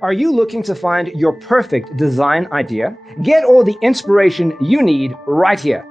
Are you looking to find your perfect design idea? Get all the inspiration you need right here.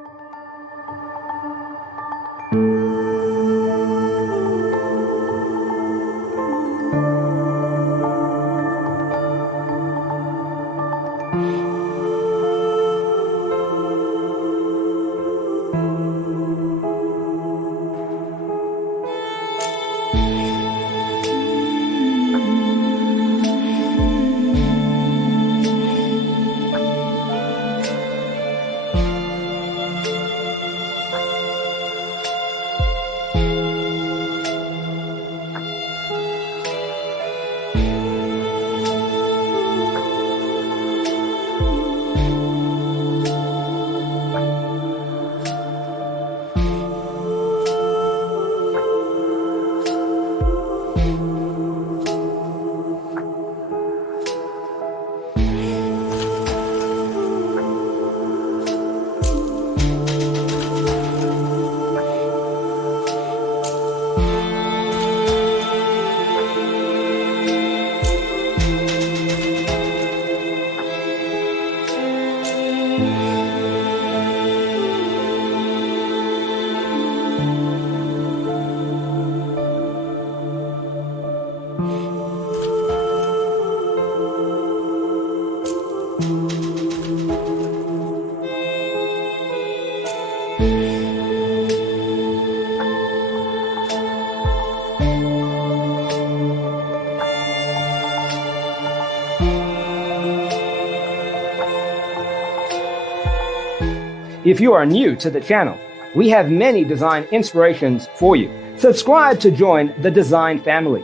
If you are new to the channel, we have many design inspirations for you. Subscribe to join the design family.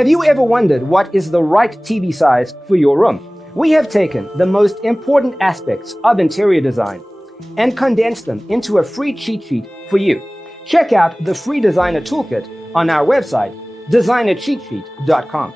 Have you ever wondered what is the right TV size for your room? We have taken the most important aspects of interior design and condensed them into a free cheat sheet for you. Check out the free designer toolkit on our website, designercheatsheet.com.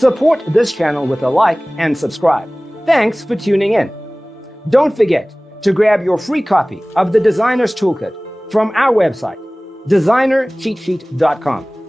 Support this channel with a like and subscribe. Thanks for tuning in. Don't forget to grab your free copy of the Designer's Toolkit from our website, designercheatsheet.com.